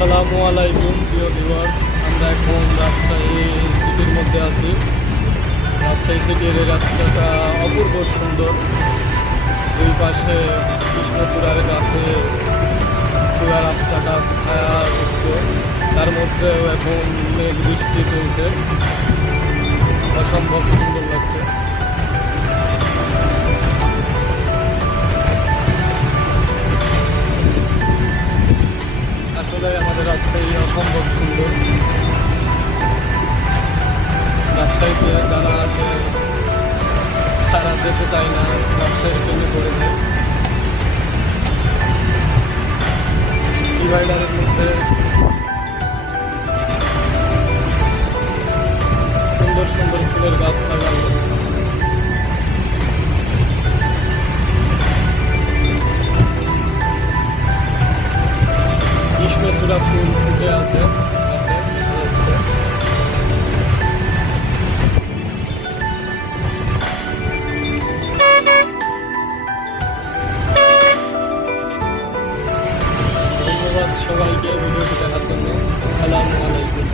আসসালামু আলাইকুম প্রিয় ভিউয়ার্স, আমরা এখন রাজশাহী সিটির মধ্যে আছি। রাজশাহী সিটির এই রাস্তাটা অপূর্ব সুন্দর। দুই পাশে কৃষ্ণচূড়ার গাছে পুরা রাস্তাটা ছায়াযুক্ত, তার মধ্যেও এখন মেঘ বৃষ্টি চলছে, অসম্ভব সুন্দর লাগছে। আসলে আমাদের রাজশাহী অসম্ভব সুন্দর। রাজশাহীতে যারা আসে তারা যেতে চায় না, রাজশাহীর জন্য করে দেয়। ডিভাইডারের মধ্যে সুন্দর সুন্দর ফুলের গাছ লাগানো, কৃষ্ণচূড়া ফুল ফুটে আছে। ধন্যবাদ সবাইকে ভিডিওটি দেখার জন্য। আসসালামু আলাইকুম।